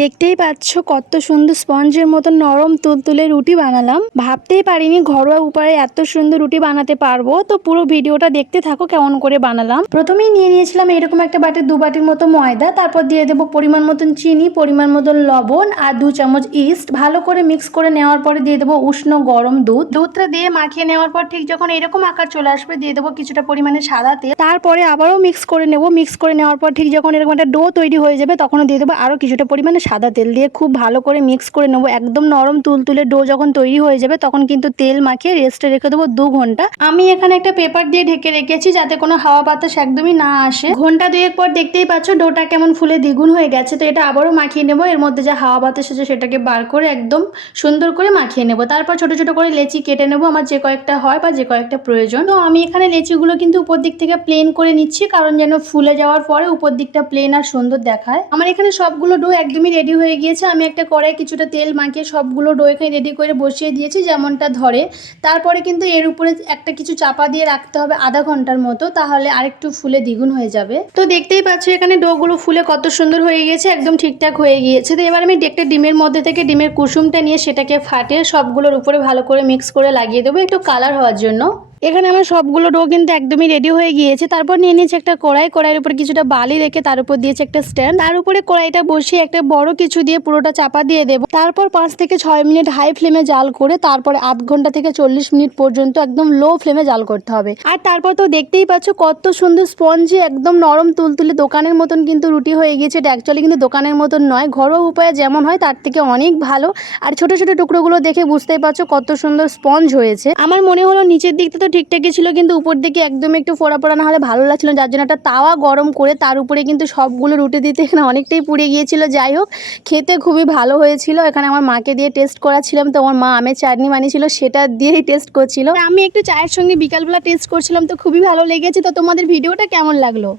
দেখতেই পাচ্ছ কত সুন্দর স্পঞ্জের মতো নরম তুলতুলে রুটি বানালাম। ভাবতেই পারিনি ঘরোয়া উপায়ে এত সুন্দর রুটি বানাতে পারবো। তো পুরো ভিডিওটা দেখতে থাকো কেমন করে বানালাম। প্রথমেই নিয়ে নিয়েছিলাম এরকম একটা বাটি, 2 বাটির মতো ময়দা। তারপর দিয়ে দেবো পরিমাণ মতন চিনি, পরিমাণ মতন লবণ আর 2 চামচ ইস্ট। ভালো করে মিক্স করে নেওয়ার পরে দিয়ে দেবো উষ্ণ গরম দুধ। দুধটা দিয়ে মাখিয়ে নেওয়ার পর ঠিক যখন এরকম আকার চলে আসবে দিয়ে দেবো কিছুটা পরিমাণে সাদা তেল। তারপরে আবারও মিক্স করে নেবো। মিক্স করে নেওয়ার পর ঠিক যখন এরকম একটা ডো তৈরি হয়ে যাবে তখনও দিয়ে দেবো আরও কিছুটা পরিমাণে সাদা তেল। দিয়ে খুব ভালো করে মিক্স করে নেবো। একদম নরম তুলতুলে ডো যখন তৈরি হয়ে যাবে তখন কিন্তু তেল মাখিয়ে রেস্টে রেখে দেবো 2 ঘন্টা। আমি এখানে একটা পেপার দিয়ে ঢেকে রেখেছি যাতে কোনো হাওয়া বাতাস একদমই না আসে। ঘন্টা 2 পর দেখতেই পাচ্ছ ডোটা কেমন ফুলে দ্বিগুণ হয়ে গেছে। তো এটা আবারও মাখিয়ে নেবো। এর মধ্যে যা হাওয়া বাতাস আছে সেটাকে বার করে একদম সুন্দর করে মাখিয়ে নেবো। তারপর ছোট ছোট করে লেচি কেটে নেবো, আমার যে কয়েকটা হয় বা যে কয়েকটা প্রয়োজন। তো আমি এখানে লেচিগুলো কিন্তু উপর দিক থেকে প্লেন করে নিচ্ছি, কারণ যেন ফুলে যাওয়ার পরে উপর দিকটা প্লেন আর সুন্দর দেখায়। আমার এখানে সবগুলো ডো একদমই রেডি হয়ে গিয়েছে। আমি একটা কড়াই কিছুটা তেল মাখিয়ে সবগুলো ডো এখানে রেডি করে বসিয়ে দিয়েছি যেমনটা ধরে। তারপরে কিন্তু এর উপরে একটা কিছু চাপা দিয়ে রাখতে হবে আধা ঘন্টার মতো, তাহলে আরেকটু ফুলে দ্বিগুণ হয়ে যাবে। তো দেখতেই পাচ্ছ এখানে ডোগুলো ফুলে কত সুন্দর হয়ে গিয়েছে, একদম ঠিকঠাক হয়ে গিয়েছে। তো এবার আমি একটা ডিমের মধ্যে থেকে ডিমের কুসুমটা নিয়ে সেটাকে ফাটিয়ে সবগুলোর উপরে ভালো করে মিক্স করে লাগিয়ে দেবো একটু কালার হওয়ার জন্য। এখানে আমার সবগুলো ডো কিন্তু একদমই রেডি হয়ে গিয়েছে। তারপর নিয়ে নিয়েছি একটা কড়াইয়ের উপরে কিছুটা বালি রেখে তার উপর দিয়েছি একটা স্ট্যান্ড। তার উপরে কড়াইটা বসিয়ে একটা বড় কিছু দিয়ে পুরোটা চাপা দিয়ে দেবো। তারপর 5 থেকে 6 মিনিট হাই ফ্লেমে জাল করে তারপরে আধ ঘন্টা থেকে 40 মিনিট পর্যন্ত একদম লো ফ্লেমে জাল করতে হবে। আর তারপর তো দেখতেই পাচ্ছ কত সুন্দর স্পঞ্জি একদম নরম তুলতুলে দোকানের মতন কিন্তু রুটি হয়ে গিয়েছে। এটা অ্যাকচুয়ালি কিন্তু দোকানের মতন নয়, ঘরোয়া উপায়ে যেমন হয় তার থেকে অনেক ভালো। আর ছোট ছোট টুকরোগুলো দেখে বুঝতেই পারছো কত সুন্দর স্পঞ্জ হয়েছে। আমার মনে হলো নিচের দিকটা তো ঠিকঠাকই ছিল, কিন্তু উপর দিকে একদম একটু ফোড়া ফোড়া না হলে ভালো লাগছিল, যার জন্য একটা তাওয়া গরম করে তার উপরে কিন্তু সবগুলো রুটি দিতে এখানে অনেকটাই পুড়ে গিয়েছিল। যাই হোক, খেতে খুবই ভালো হয়েছিল। এখানে আমার মাকে দিয়ে টেস্ট করাচ্ছিলাম, তো আমার মা আমের চাটনি বানিয়েছিল সেটা দিয়েই টেস্ট করছিল। আমি একটু চায়ের সঙ্গে বিকালবেলা টেস্ট করছিলাম, তো খুবই ভালো লেগেছে। তো তোমাদের ভিডিওটা কেমন লাগলো?